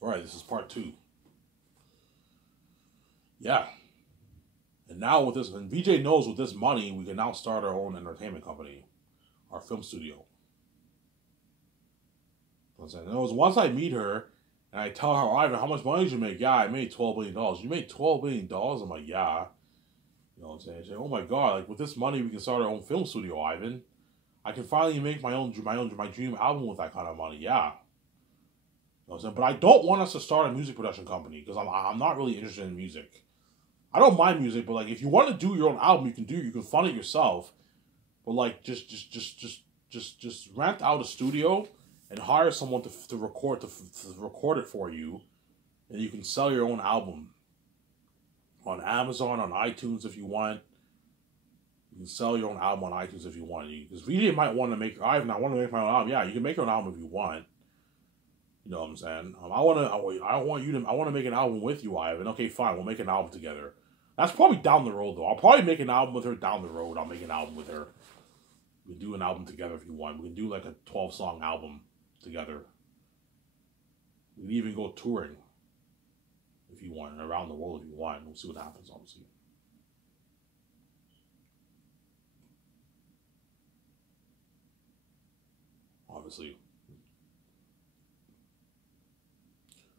All right, this is part two. Yeah. And now with this, and VJ knows with this money, we can now start our own entertainment company, our film studio. I'm saying, it was once I meet her and I tell her, Ivan, how much money did you make? Yeah, I made $12 billion. You made $12 billion? I'm like, yeah. You know what I'm saying? She's like, oh my god, like with this money we can start our own film studio, Ivan. I can finally make my dream album with that kind of money, yeah. You know what I'm saying? But I don't want us to start a music production company because I'm not really interested in music. I don't mind music, but like if you want to do your own album, you can fund it yourself. But like just rent out a studio and hire someone to record it for you, and you can sell your own album on Amazon, on iTunes if you want. You can sell your own album on iTunes if you want. Because VJ might want to make. I want to make my own album. Yeah, you can make your own album if you want. You know what I'm saying? I want to make an album with you, Ivan. Okay, fine. We'll make an album together. That's probably down the road, though. I'll probably make an album with her down the road. I'll make an album with her. We can do an album together if you want. We can do like a 12-song album together. We can even go touring if you want, and around the world if you want. We'll see what happens, obviously. Obviously.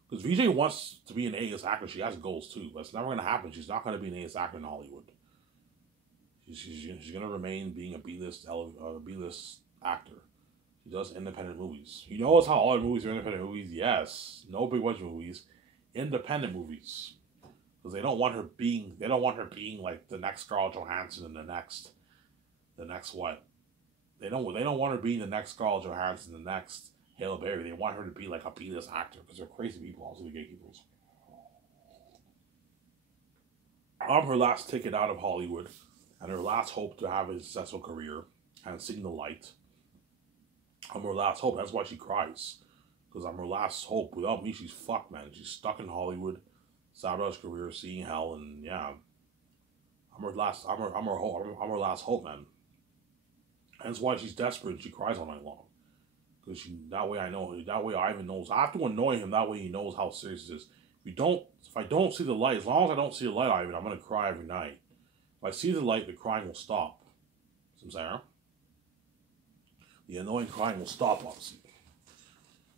Because VJ wants to be an A-list actor. She has goals too, but it's never going to happen. She's not going to be an A-list actor in Hollywood. She's going to remain being a B-list actor. She does independent movies. You know how all her movies are independent movies? Yes. No big budget movies. Independent movies. Because they don't want her being like the next Scarlett Johansson and the next what? They don't want her being the next Scarlett Johansson, the next Halle Berry. They want her to be like a B-list actor because they're crazy people, also the gatekeepers. I'm her last ticket out of Hollywood and her last hope to have a successful career and seeing the light. I'm her last hope. That's why she cries. Because I'm her last hope. Without me, she's fucked, man. She's stuck in Hollywood, sabotaged career, seeing hell, and yeah. I'm her last hope, man. That's why she's desperate and she cries all night long. Because that way Ivan knows. I have to annoy him, that way he knows how serious it is. If I don't see the light, as long as I don't see the light, Ivan, I'm gonna cry every night. If I see the light, the crying will stop. See what I'm saying? The annoying crying will stop, obviously.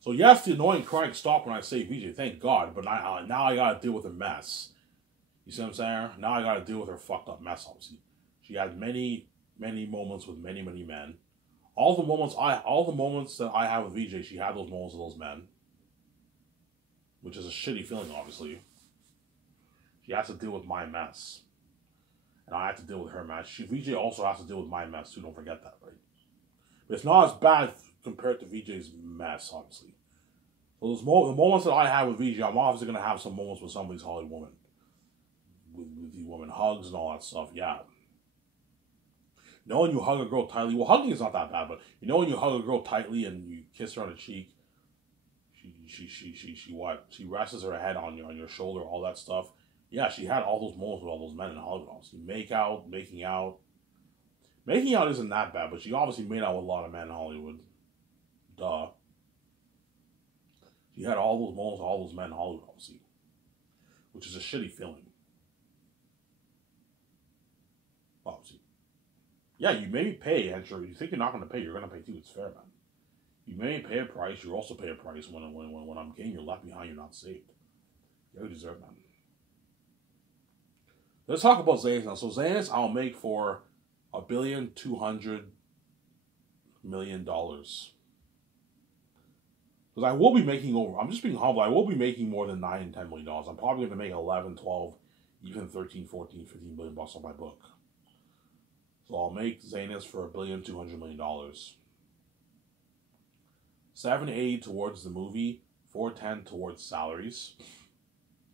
So yes, the annoying crying stopped when I say VJ, thank God, but now I gotta deal with her mess. You see what I'm saying? Now I gotta deal with her fucked up mess, obviously. She had many moments with many men. All the moments that I have with VJ, she had those moments with those men. Which is a shitty feeling, obviously. She has to deal with my mess. And I have to deal with her mess. VJ also has to deal with my mess too, don't forget that, right? But it's not as bad compared to VJ's mess, obviously. So the moments that I have with VJ, I'm obviously going to have some moments with some of these Hollywood women. With the women hugs and all that stuff, yeah. You know when you hug a girl tightly, well, hugging is not that bad, but you know when you hug a girl tightly and you kiss her on the cheek, she rests her head on your shoulder, all that stuff. Yeah, she had all those moments with all those men in Hollywood. Obviously, making out. Making out isn't that bad, but she obviously made out with a lot of men in Hollywood. Duh. She had all those moments with all those men in Hollywood, obviously, which is a shitty feeling. Obviously. Yeah, you maybe pay, and sure, you think you're not going to pay, you're going to pay too. It's fair, man. You may pay a price, you also pay a price when I'm getting you're left behind, you're not saved. You deserve that. Let's talk about Zanis now. So Zanis, I'll make for $1,200,000,000. Because I will be making I'm just being humble, I will be making more than $9 and $10 million. I'm probably going to make 11, 12, even 13, 14, 15 billion bucks on my book. So I'll make Zanis for $1,200,000,000. 780 towards the movie, 410 towards salaries,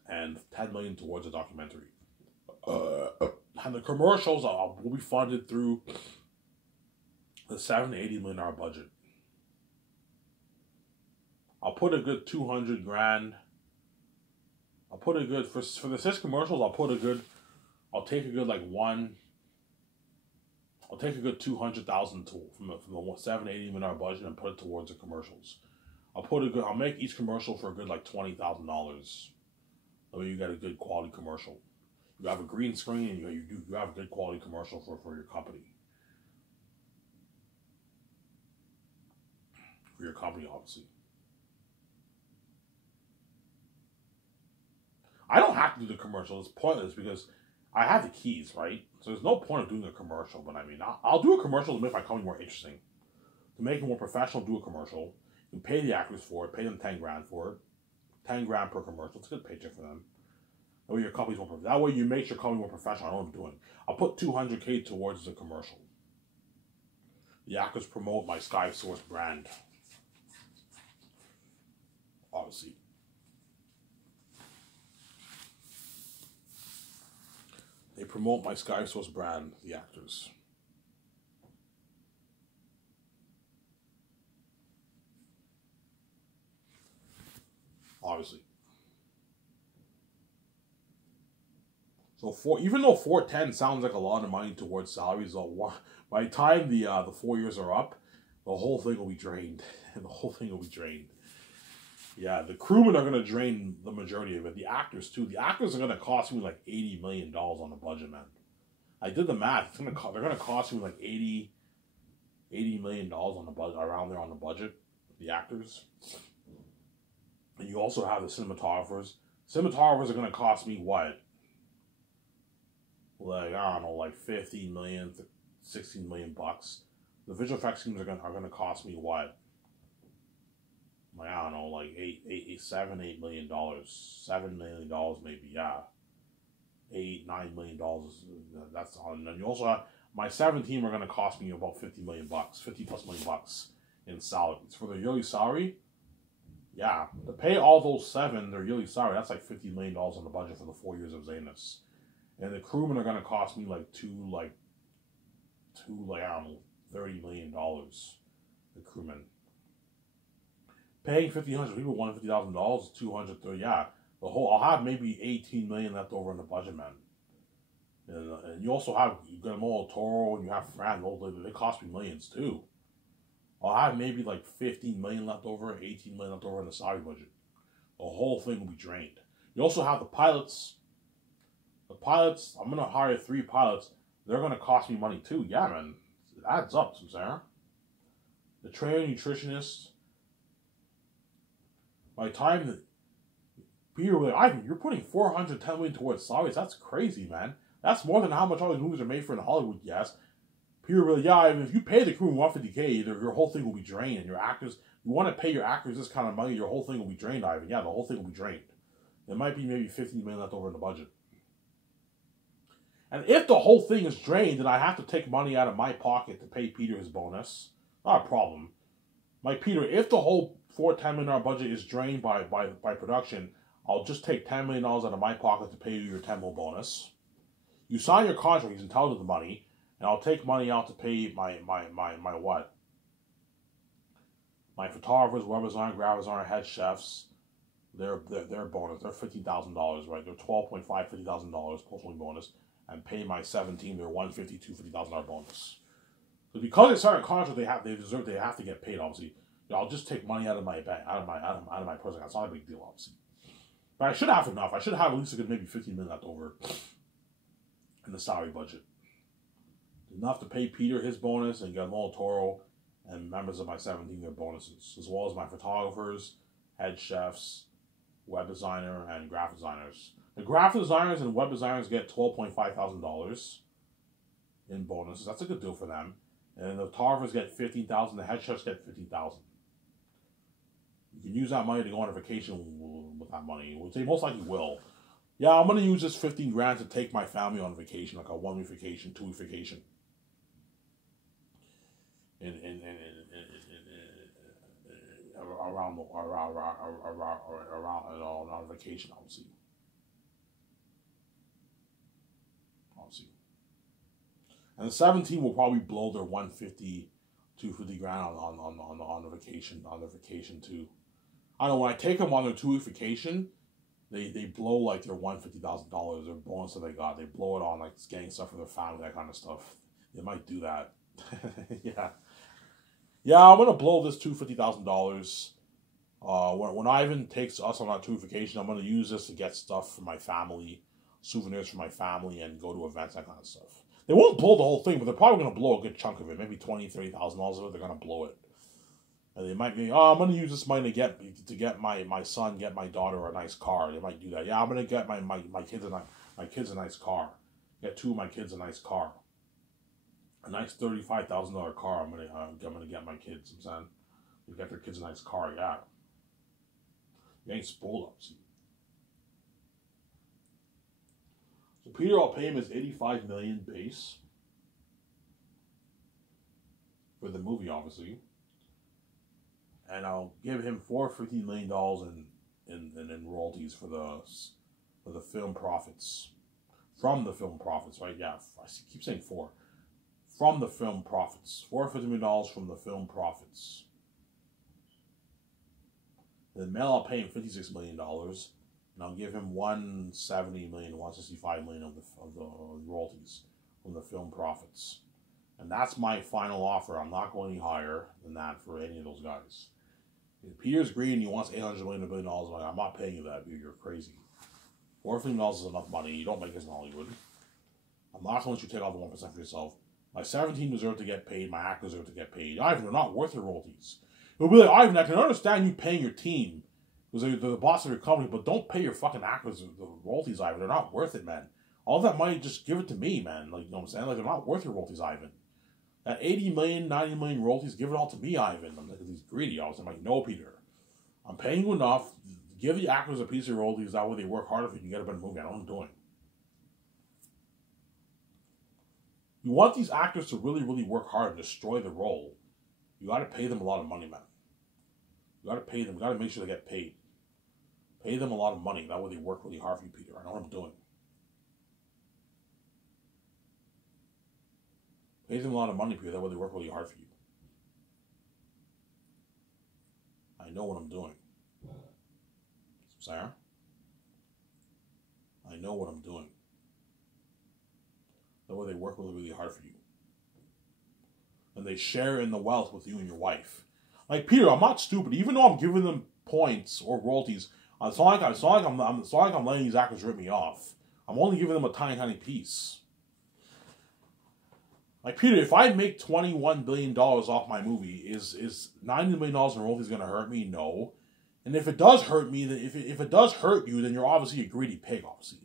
and 10 million towards a documentary. And the commercials will be funded through the $780 million budget. I'll put a good 200 grand. I'll put a good for the 6 commercials. I'll take a good I'll take a good 200,000 from the $780 million budget and put it towards the commercials. I'll make each commercial for a good like $20,000. That way you get a good quality commercial. You have a green screen and you have a good quality commercial for your company. For your company, obviously. I don't have to do the commercial. It's pointless because I have the keys, right? So there's no point of doing a commercial. But I mean, I'll do a commercial to make my company more interesting. To make it more professional, do a commercial. You pay the actors for it. Pay them $10,000 for it. $10,000 per commercial. It's a good paycheck for them. That way your company's more professional. That way you make your company more professional. I know what I'm doing. I'll put $200K towards the commercial. The actors promote my SkySource brand. Obviously. They promote my SkySource brand, the actors. Obviously. So even though $410 sounds like a lot of money towards salaries, by the time the 4 years are up, the whole thing will be drained. The whole thing will be drained. Yeah, the crewmen are going to drain the majority of it. The actors, too. The actors are going to cost me like $80 million on the budget, man. I did the math. They're going to cost me like $80 million on the budget, around there on the budget, the actors. And you also have the cinematographers. Cinematographers are going to cost me what? Like, I don't know, like 15 million to 16 million bucks. The visual effects teams are going to cost me what? Like, I don't know, like $8 million. $7 million maybe, yeah. $9 million. That's on. And then you also have my 7 team are going to cost me about 50 million bucks, 50 plus million bucks in salaries for their yearly salary. Yeah, to pay all those 7 their yearly salary, that's like $50 million on the budget for the 4 years of Zanus. And the crewmen are going to cost me like I don't know, $30 million. The crewmen. Paying 1,500 people, $150,000, 230. Yeah, I'll have maybe 18 million left over in the budget, man. And you also have Guillermo del Toro and you have Fran. They cost me millions too. I'll have maybe like 15 million left over, 18 million left over in the salary budget. The whole thing will be drained. You also have the pilots. The pilots, I'm going to hire 3 pilots. They're going to cost me money too. Yeah, man. It adds up, Sarah. The trainer, nutritionist. By the time that Peter was like, Ivan, you're putting $410 million towards salaries. That's crazy, man. That's more than how much all these movies are made for in Hollywood, yes. Peter was like, yeah, Ivan, if you pay the crew $150K, your whole thing will be drained. Your actors, you want to pay your actors this kind of money, your whole thing will be drained, Ivan. Yeah, the whole thing will be drained. There might be maybe 15 million left over in the budget. And if the whole thing is drained, then I have to take money out of my pocket to pay Peter his bonus. Not a problem. Like, Peter, if the whole $410 million budget is drained by production, I'll just take $10 million out of my pocket to pay you your 10 mil bonus. You sign your contract, he's entitled to the money, and I'll take money out to pay my what? My photographers, web designer, graphic designer, head chefs, their bonus, they're $50,000, right? They're $50,000 post-wing bonus, and pay my 17 their $150,000 bonus. So because they signed a contract, they have to get paid. Obviously, I'll just take money out of my bank, out of my person. That's not a big deal, obviously. But I should have enough. I should have at least a good maybe 15 million left over in the salary budget. Enough to pay Peter his bonus and Guillermo del Toro and members of my 17 their bonuses, as well as my photographers, head chefs, web designer, and graphic designers. The graphic designers and web designers get $12,500 in bonuses. That's a good deal for them. And the photographers get $15,000. The head chefs get $15,000. You can use that money to go on a vacation with that money, which they most likely will. Yeah, I'm gonna use this $15,000 to take my family on vacation, like a 1-week vacation, 2-week vacation. Around on vacation, obviously. And the 17 will probably blow their 150, 250 grand on the vacation, their vacation too. I know when I take them on their 2-week vacation, they blow like their $150,000, their bonus that they got. They blow it on like getting stuff for their family, that kind of stuff. They might do that. Yeah, I'm gonna blow this $250,000 When Ivan takes us on our tour vacation, I'm gonna use this to get stuff for my family, souvenirs for my family, and go to events, that kind of stuff. They won't blow the whole thing, but they're probably gonna blow a good chunk of it, maybe $20,000-$30,000 of it. They're gonna blow it, and they might be, oh, I'm gonna use this money to get my son, get my daughter a nice car. They might do that. Yeah, I'm gonna get my kids a nice car. Get two of my kids a nice car, a nice $35,000 car. I'm gonna get my kids. I'm saying, you get their kids a nice car, yeah. You ain't spoiled up, see. So Peter, I'll pay him his $85 million base for the movie, obviously, and I'll give him $450 million in royalties for the film profits, from the film profits, right? Yeah, I keep saying four. From the film profits, $450 million from the film profits. Then Mel, I'll pay him $56 million, and I'll give him $170 million, $165 million of the royalties from the film profits. And that's my final offer. I'm not going any higher than that for any of those guys. If Peter's greedy and he wants $800 million, $1 billion, I'm not paying you that. You're crazy. $450 million is enough money. You don't make this in Hollywood. I'm not going to let you take all the 1% for yourself. My 17 deserve to get paid. My actors deserve to get paid. Ivan, they're not worth your royalties. It'll be like, Ivan, I can understand you paying your team because they're the boss of your company, but don't pay your fucking actors the royalties, Ivan. They're not worth it, man. All that money, just give it to me, man. Like, you know what I'm saying? Like, they're not worth your royalties, Ivan. That 80 million, 90 million royalties, give it all to me, Ivan. I'm like, he's greedy. I'm like, no, Peter. I'm paying you enough. Give the actors a piece of royalties. That way they work harder if you can get a better movie. I know what I'm doing. You want these actors to really, really work hard and destroy the role. You got to pay them a lot of money, man. You got to pay them. You got to make sure they get paid. Pay them a lot of money. That way they work really hard for you, Peter. I know what I'm doing. Pay them a lot of money, Peter. That way they work really hard for you. I know what I'm doing. Sarah? I know what I'm doing. That way they work really, really hard for you. And they share in the wealth with you and your wife. Like, Peter, I'm not stupid. Even though I'm giving them points or royalties, it's not like I'm letting these actors rip me off. I'm only giving them a tiny, tiny piece. Like, Peter, if I make $21 billion off my movie, is $90 million in royalties going to hurt me? No. And if it does hurt me, then if it does hurt you, then you're obviously a greedy pig, obviously.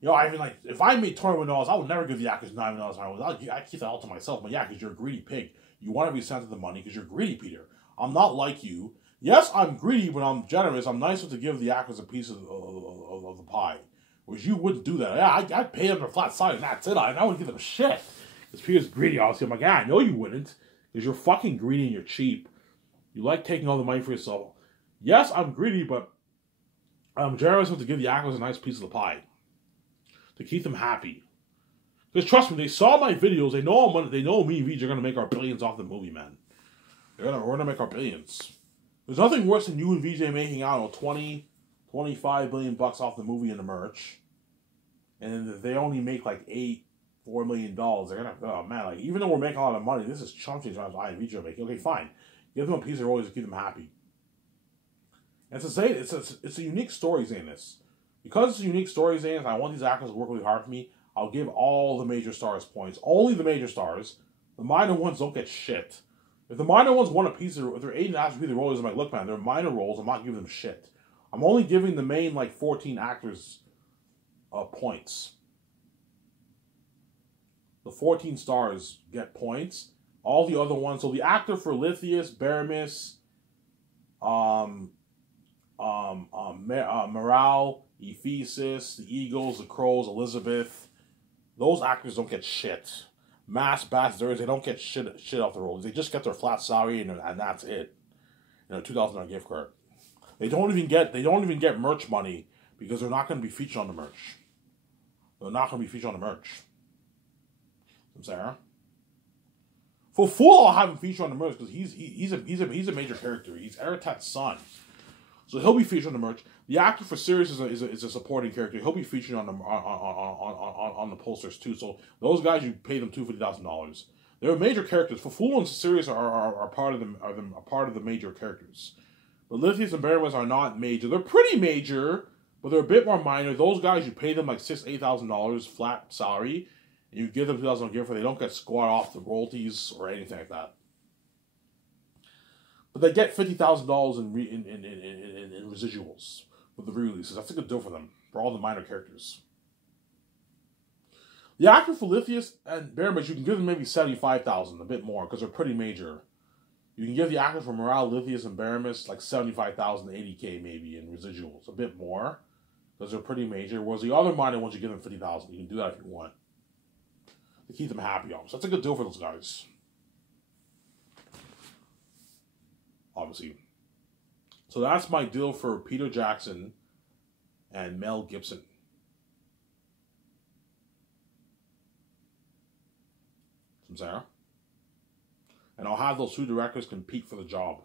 You know, I mean, like, if I made $20 million, I would never give the actors $9 million. I'd keep that all to myself. But yeah, because you're a greedy pig. You want to be sent to the money because you're greedy, Peter. I'm not like you. Yes, I'm greedy, but I'm generous. I'm nicer to give the actors a piece of the pie. Whereas you wouldn't do that. Yeah, I'd pay them a flat side and that's it. I wouldn't give them shit. Because Peter's greedy, obviously. I'm like, yeah, I know you wouldn't. Because you're fucking greedy and you're cheap. You like taking all the money for yourself. Yes, I'm greedy, but I'm generous enough to give the actors a nice piece of the pie. To keep them happy. Because trust me, they saw my videos. They know me and VJ are going to make our billions off the movie, man. We're going to make our billions. There's nothing worse than you and VJ making out 20, 25 billion bucks off the movie and the merch. And then they only make like $4 million. They're going to, oh man, like, even though we're making a lot of money, this is chump change I and VJ are making. Okay, fine. Give them a piece of royalties to keep them happy. And to say it's a unique story saying this. Because it's a unique story saying this, I want these actors to work really hard for me, I'll give all the major stars points. Only the major stars. The minor ones don't get shit. If the minor ones want a piece of, if they're 8.5 piece of roles, I'm like, look man, they're minor roles, I'm not giving them shit. I'm only giving the main like 14 actors points. The 14 stars get points. All the other ones, so the actor for Lithius, Baramis, Morale, Ephesus, the Eagles, the Crows, Elizabeth, those actors don't get shit. Mass Bastards, they don't get shit off the roles. They just get their flat salary and that's it. You know, $2,000 gift card. They don't even get merch money because they're not going to be featured on the merch. They're not going to be featured on the merch. I'm sorry. For Fool, I'll have him featured on the merch because he's a major character. He's Eratat's son. So he'll be featured on the merch. The actor for Sirius is a supporting character. He'll be featured on the posters too. So those guys, you pay them $250,000. They're major characters. For Fool and Sirius are part of the major characters. But Lithius and Baramus are not major. They're pretty major, but they're a bit more minor. Those guys, you pay them like $8,000 flat salary, and you give them $2,000 a year for they don't get squat off the royalties or anything like that. But they get $50,000 in residuals with the re-releases. That's a good deal for them, for all the minor characters. The actor for Lithius and Baramus, you can give them maybe $75,000, a bit more, because they're pretty major. You can give the actors for Morale, Lithius, and Baramus like $75,000, $80K maybe in residuals, a bit more, because they're pretty major. Whereas the other minor ones, you give them $50,000. You can do that if you want to keep them happy. Obviously, that's a good deal for those guys. Obviously, so that's my deal for Peter Jackson and Mel Gibson. From Sarah. And I'll have those two directors compete for the job.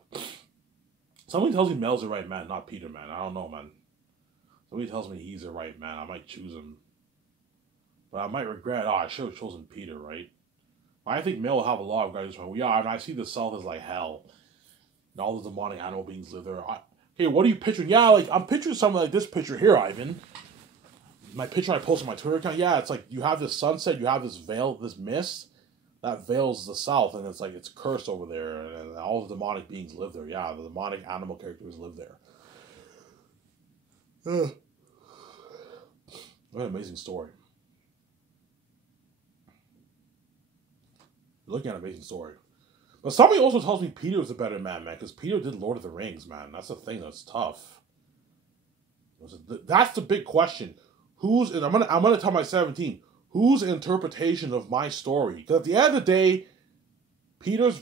Somebody tells me Mel's the right man, not Peter, man. I don't know, man. Somebody tells me he's the right man. I might choose him. But I might regret, I should have chosen Peter, right? I think Mel will have a lot of guys from, yeah, and I see the South as like hell. And all the demonic animal beings live there. Hey, what are you picturing? Yeah, like, I'm picturing something like this picture here, Ivan. My picture I posted on my Twitter account, yeah, it's like you have this sunset, you have this veil, this mist. That veils the South, and it's like it's cursed over there, and all the demonic beings live there. Yeah, the demonic animal characters live there. What an amazing story. You're looking at an amazing story. But somebody also tells me Peter was a better man, because Peter did Lord of the Rings, man. That's the thing that's tough. That's the big question. And I'm gonna tell my 17. Whose interpretation of my story? Because at the end of the day, Peter's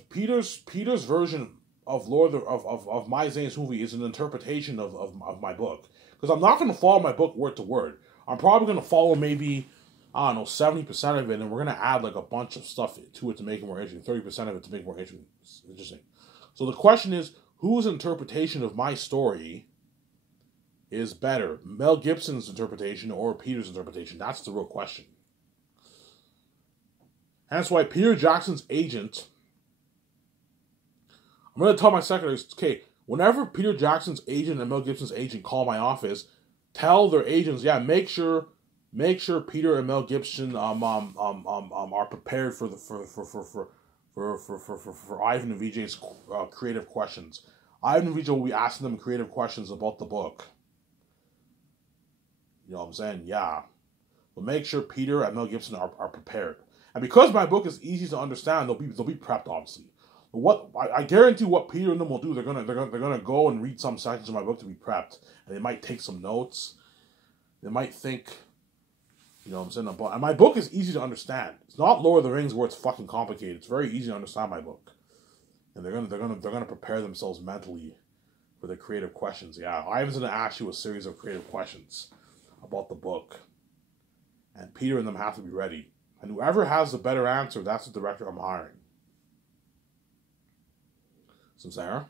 version of of my Zane's movie is an interpretation of my book. Because I'm not going to follow my book word to word. I'm probably going to follow maybe, I don't know, 70% of it, and we're going to add like a bunch of stuff to it to make it more interesting. 30% of it to make it more interesting. So the question is, whose interpretation of my story is better? Mel Gibson's interpretation or Peter's interpretation? That's the real question. And that's why Peter Jackson's agent, I'm going to tell my secretaries, okay, whenever Peter Jackson's agent and Mel Gibson's agent call my office, tell their agents, yeah, make sure Peter and Mel Gibson are prepared for Ivan and VJ's creative questions. Ivan and VJ will be asking them creative questions about the book. You know what I'm saying? Yeah. But make sure Peter and Mel Gibson are prepared. And because my book is easy to understand, they'll be prepped, obviously. But what I guarantee what Peter and them will do, they're gonna go and read some sections of my book to be prepped, and they might take some notes. They might think, you know what I'm saying. And my book is easy to understand. It's not Lord of the Rings where it's fucking complicated. It's very easy to understand my book, and they're gonna prepare themselves mentally for the creative questions. Yeah, Ivan's gonna ask you a series of creative questions about the book, and Peter and them have to be ready. And whoever has the better answer, that's the director I'm hiring. So, Sarah,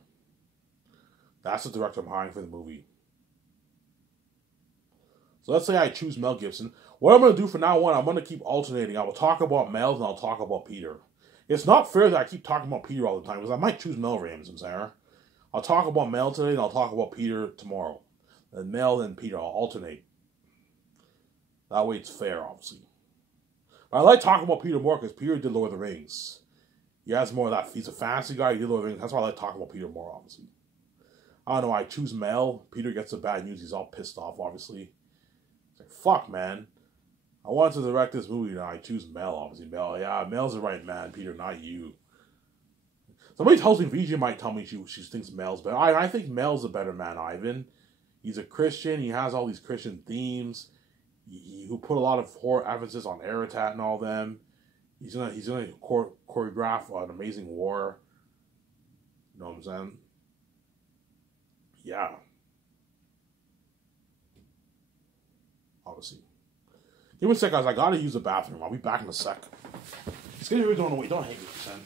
that's the director I'm hiring for the movie. So let's say I choose Mel Gibson. What I'm going to do from now on, I'm going to keep alternating. I will talk about Mel and I'll talk about Peter. It's not fair that I keep talking about Peter all the time, because I might choose Mel Rames, Sarah. I'll talk about Mel today and I'll talk about Peter tomorrow. And Mel and Peter, I'll alternate. That way it's fair, obviously. But I like talking about Peter more because Peter did Lord of the Rings. He has more of that. He's a fantasy guy. He did Lord of the Rings. That's why I like talking about Peter more, obviously. I don't know. I choose Mel. Peter gets the bad news. He's all pissed off, obviously. It's like, fuck, man. I wanted to direct this movie. Now I choose Mel, obviously. Mel, yeah, Mel's the right man. Peter, not you. Somebody tells me, VJ might tell me she thinks Mel's better. I think Mel's a better man, Ivan. He's a Christian. He has all these Christian themes. Who put a lot of emphasis on Aratat and all them. He's gonna choreograph an amazing war. You know what I'm saying? Yeah. Obviously. Give me a sec, guys. I gotta use the bathroom. I'll be back in a sec. It's gonna be going away. Don't hate me, son.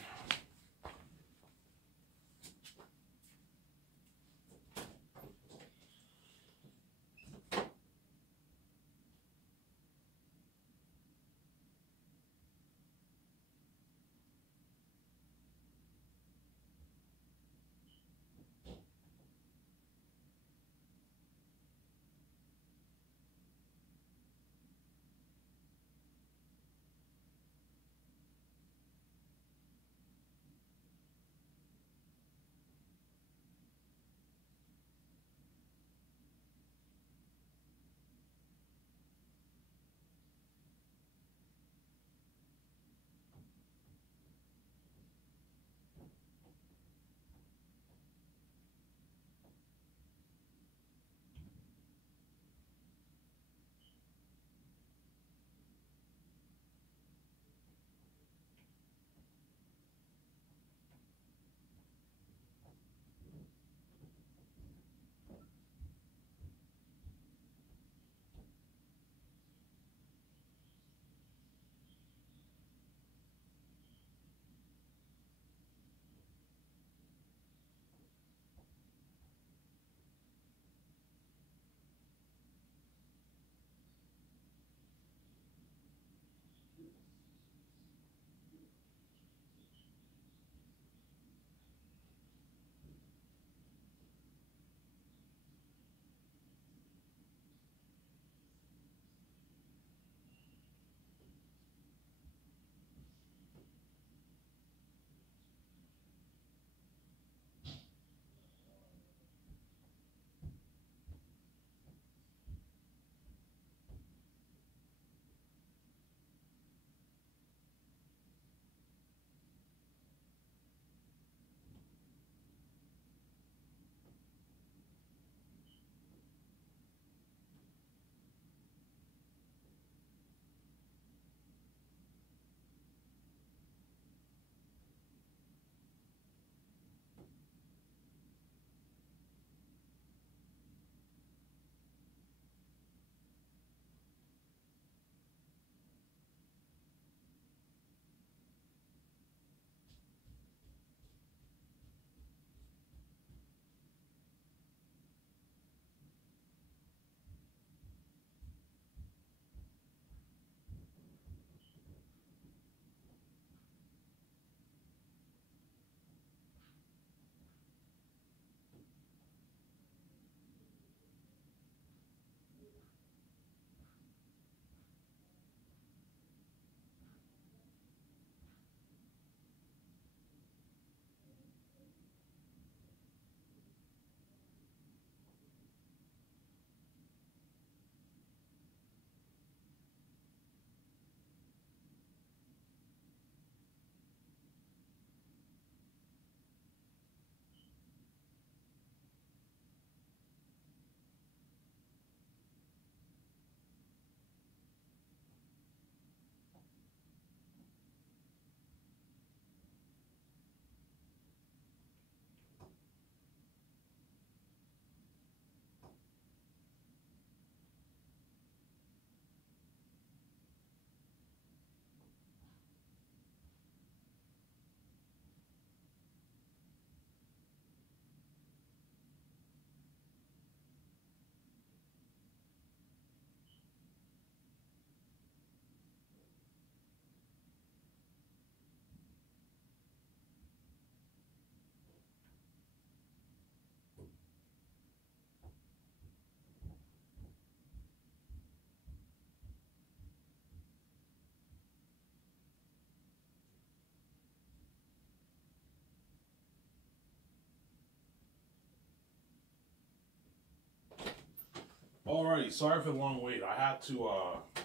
Alrighty, sorry for the long wait. I had to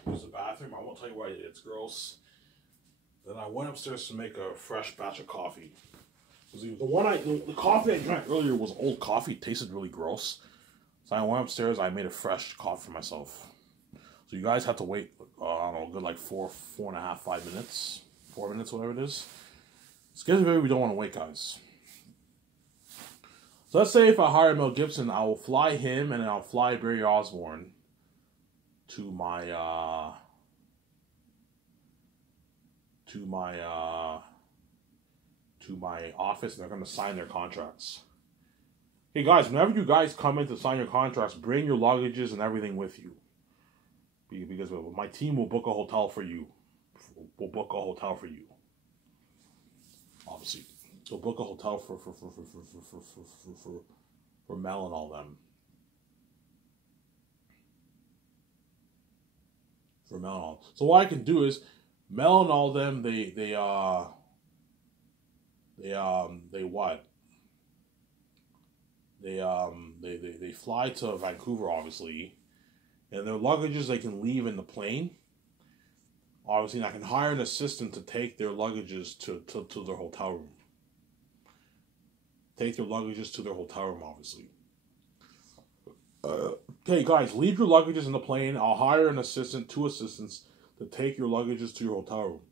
use the bathroom. I won't tell you why it's gross. Then I went upstairs to make a fresh batch of coffee. The coffee I drank earlier was old coffee. It tasted really gross. So I went upstairs. I made a fresh coffee for myself. So you guys have to wait. I don't know, good like 4.5, 5 minutes, 4 minutes, whatever it is. It's getting very we don't want to wait, guys. So let's say if I hire Mel Gibson, I will fly him and I'll fly Barry Osborne to my office, and they're going to sign their contracts. Hey guys, whenever you guys come in to sign your contracts, bring your luggages and everything with you, because my team will book a hotel for you. Obviously, they'll book a hotel for Mel and all them. For Mel and all. So what I can do is Mel and all them. They fly to Vancouver, obviously, and their luggages they can leave in the plane. Obviously, and I can hire an assistant to take their luggages to their hotel room. Take their luggages to their hotel room, obviously. Okay, guys, leave your luggages in the plane. I'll hire an assistant, 2 assistants, to take your luggages to your hotel room.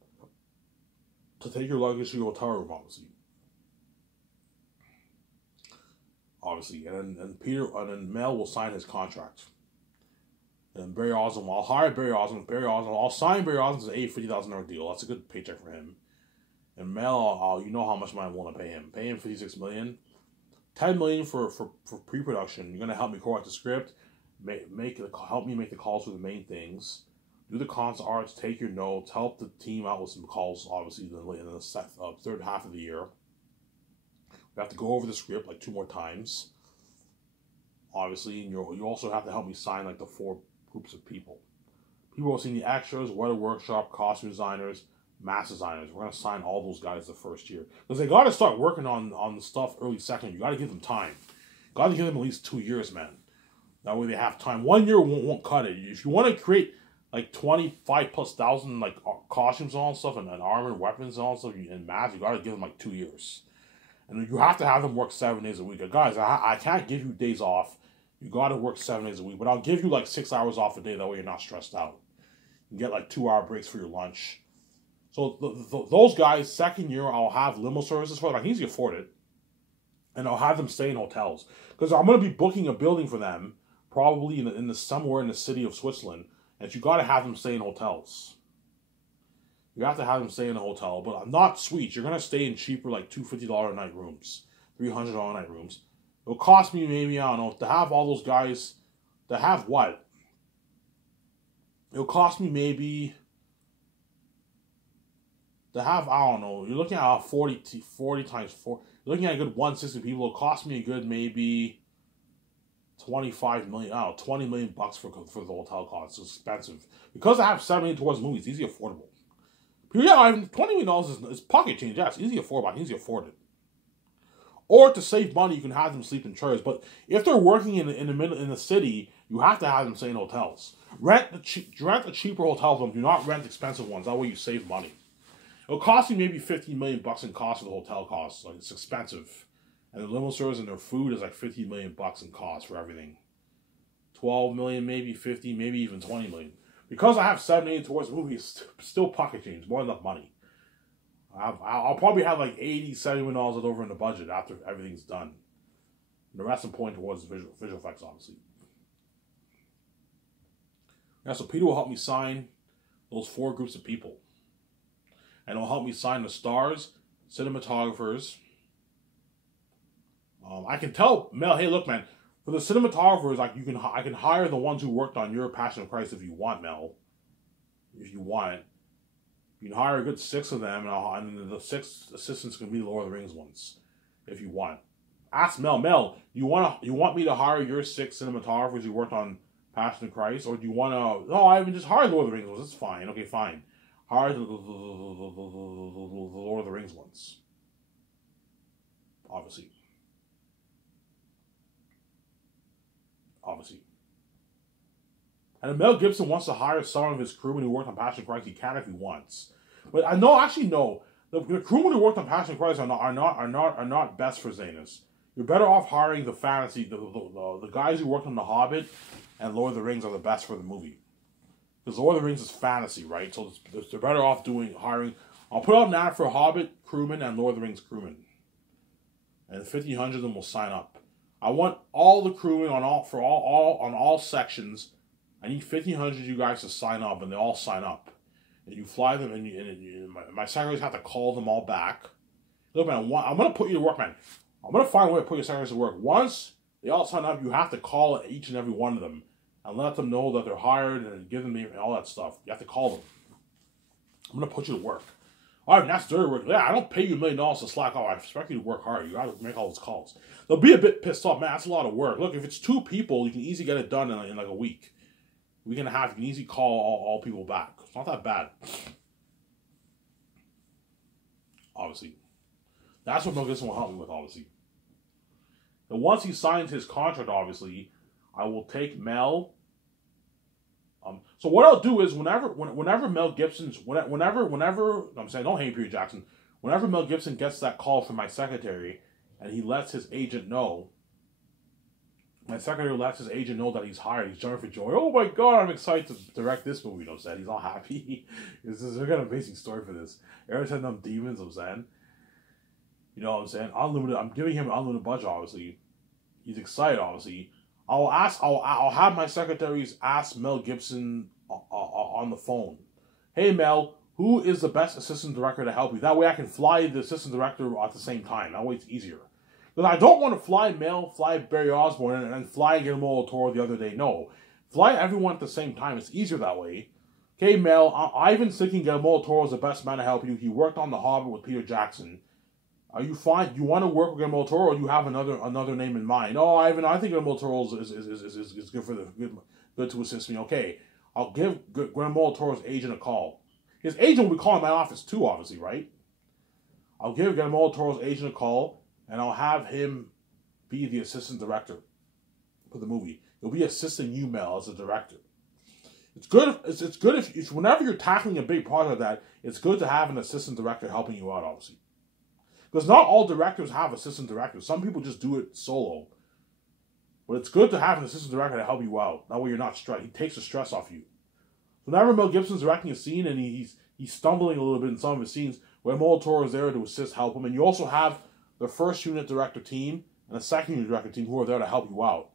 Obviously, and then Mel will sign his contract. And Barry Osborne, I'll hire Barry Osborne. I'll sign Barry Osborne to an $50,000 deal. That's a good paycheck for him. And Mel, you know how much money I want to pay him. Pay him $56 million, $10 million for pre-production. You're gonna help me write the script, help me make the calls for the main things, do the concept arts, take your notes, help the team out with some calls. Obviously, in the third half of the year, we have to go over the script like 2 more times. Obviously, and you also have to help me sign like the 4 groups of people. People will see the extras, weather workshop, costume designers, mass designers. We're going to sign all those guys the first year. Because they got to start working on the stuff early second. You got to give them time. Got to give them at least 2 years, man. That way they have time. 1 year won't cut it. If you want to create like 25,000+ like costumes and all that stuff, and armored weapons and all that stuff, and masks, you got to give them like 2 years. And you have to have them work 7 days a week. Guys, I can't give you days off. You got to work 7 days a week. But I'll give you like 6 hours off a day. That way you're not stressed out. You get like 2-hour breaks for your lunch. So those guys, second year, I'll have limo services for them. I can easily afford it. And I'll have them stay in hotels. Because I'm going to be booking a building for them, probably somewhere in the city of Switzerland. And you got to have them stay in hotels. You have to have them stay in a hotel, but not suites. You're going to stay in cheaper, like $250 a night rooms, $300 a night rooms. It'll cost me maybe, I don't know, to have all those guys, to have what? It'll cost me maybe, to have, I don't know, you're looking at 40 times 4. You're looking at a good 160 people. It'll cost me a good maybe 25 million, I don't know, $20 million for the hotel costs. It's expensive. Because I have $7 million towards movies, it's easy affordable. Yeah, $20 million is pocket change. Yeah, it's easy to afford. I can easily afford it. Or to save money, you can have them sleep in chairs. But if they're working in the city, you have to have them stay in hotels. Rent a cheaper hotel room. Do not rent expensive ones. That way you save money. It'll cost you maybe $15 million in cost for the hotel costs. Like, it's expensive, and the limo service and their food is like $15 million in cost for everything. 12 million, maybe 50, maybe even 20 million. Because I have $7 million towards movies, still pocket change, more than enough money. I'll probably have like $70 million left over in the budget after everything's done. And the rest I'm pointing towards visual effects, obviously. Yeah, so Peter will help me sign those 4 groups of people. And he'll help me sign the stars, cinematographers. I can tell Mel, hey, look, man, for the cinematographers, like I can hire the ones who worked on your Passion of Christ if you want, Mel. If you want, you can hire a good 6 of them, and the 6 assistants can be the Lord of the Rings ones, if you want. Ask Mel. Mel, you want me to hire your 6 cinematographers who worked on Passion of Christ, or do you want to? No, I even just hire the Lord of the Rings ones. It's fine. Okay, fine. Hire the Lord of the Rings ones. Obviously. And if Mel Gibson wants to hire some of his crewmen who worked on Passion Christ, he can if he wants. But I know, actually, no. The crewmen who worked on Passion Christ are not best for Zanus. You're better off hiring the fantasy, the guys who worked on The Hobbit and Lord of the Rings are the best for the movie. Because Lord of the Rings is fantasy, right? So they're better off hiring. I'll put out an ad for Hobbit crewmen and Lord of the Rings crewmen. And 1,500 of them will sign up. I want all the crewmen on all sections. I need 1,500 of you guys to sign up, and they all sign up. And you fly them, and my secretaries have to call them all back. Look, man, I'm going to put you to work, man. I'm going to find a way to put your secretaries to work. Once they all sign up, you have to call each and every one of them and let them know that they're hired and give them all that stuff. You have to call them. I'm going to put you to work. All right, that's dirty work. Yeah, I don't pay you $1 million to slack off. I expect you to work hard. You got to make all those calls. They'll be a bit pissed off. Man, that's a lot of work. Look, if it's 2 people, you can easily get it done in like a week. Week and a half, you can easily call all people back. It's not that bad. Obviously. That's what Mel Gibson will help me with, obviously. And once he signs his contract, obviously, I will take Mel. So what I'll do is whenever Mel Gibson's whenever I'm saying don't hate Peter Jackson. Whenever Mel Gibson gets that call from my secretary and he lets his agent know, my secretary lets his agent know that he's hired. He's jumping for joy. Oh my God, I'm excited to direct this movie. You know what I'm saying? He's all happy. They're got an amazing story for this. Every time them demons, I'm saying. You know what I'm saying? Unlimited. I'm giving him an unlimited budget. Obviously, he's excited. Obviously, I'll have my secretaries ask Mel Gibson on the phone. Hey Mel, who is the best assistant director to help you? That way I can fly the assistant director at the same time. That way it's easier. Because I don't want to fly Mel, fly Barry Osborne, and then fly Guillermo del Toro the other day. No. Fly everyone at the same time. It's easier that way. Okay, Mel, Ivan's thinking Guillermo del Toro is the best man to help you. He worked on The Hobbit with Peter Jackson. Are you fine? You want to work with Guillermo del Toro, or do you have another name in mind? Oh, Ivan, I think Guillermo del Toro is good for good to assist me. Okay, I'll give Guillermo del Toro's agent a call. His agent will be calling my office too, obviously, right? I'll give Guillermo del Toro's agent a call, and I'll have him be the assistant director for the movie. He'll be assisting you, Mel, as a director. It's good. It's good if whenever you're tackling a big project like that, it's good to have an assistant director helping you out, obviously. Because not all directors have assistant directors. Some people just do it solo. But it's good to have an assistant director to help you out. That way you're not stressed. He takes the stress off you. Whenever Mel Gibson's directing a scene and he's stumbling a little bit in some of his scenes, Guillermo del Toro is there to assist, help him. And you also have the first unit director team and the second unit director team who are there to help you out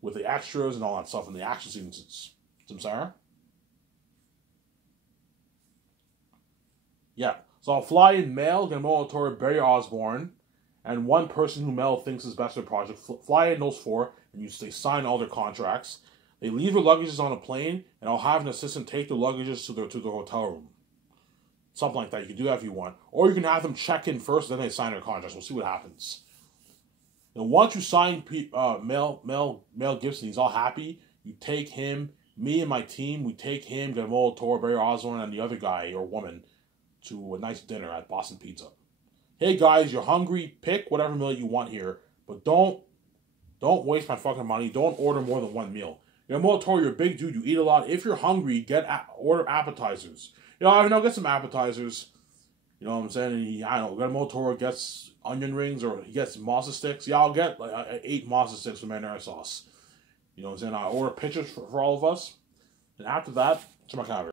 with the extras and all that stuff in the action sequences. Samsara? Yeah. So I'll fly in Mel, Guillermo del Toro, Barry Osborne, and one person who Mel thinks is best for the project. Fly in those 4, and they sign all their contracts. They leave their luggages on a plane, and I'll have an assistant take their luggages to their hotel room. Something like that. You can do that if you want. Or you can have them check in first, then they sign their contracts. We'll see what happens. And once you sign Mel Gibson, he's all happy. You take him, me and my team, we take him, Guillermo del Toro, Barry Osborne, and the other guy or woman to a nice dinner at Boston Pizza. Hey guys, you're hungry, pick whatever meal you want here, but don't waste my fucking money. Don't order more than 1 meal. Guillermo del Toro, you're a big dude, you eat a lot. If you're hungry, order appetizers. You know, I'll get some appetizers. You know what I'm saying? I don't know, Guillermo del Toro gets onion rings or he gets mozza sticks. Yeah, I'll get like 8 mozza sticks with marinara sauce. You know what I'm saying? I order pitchers for all of us. And after that, it's my cover.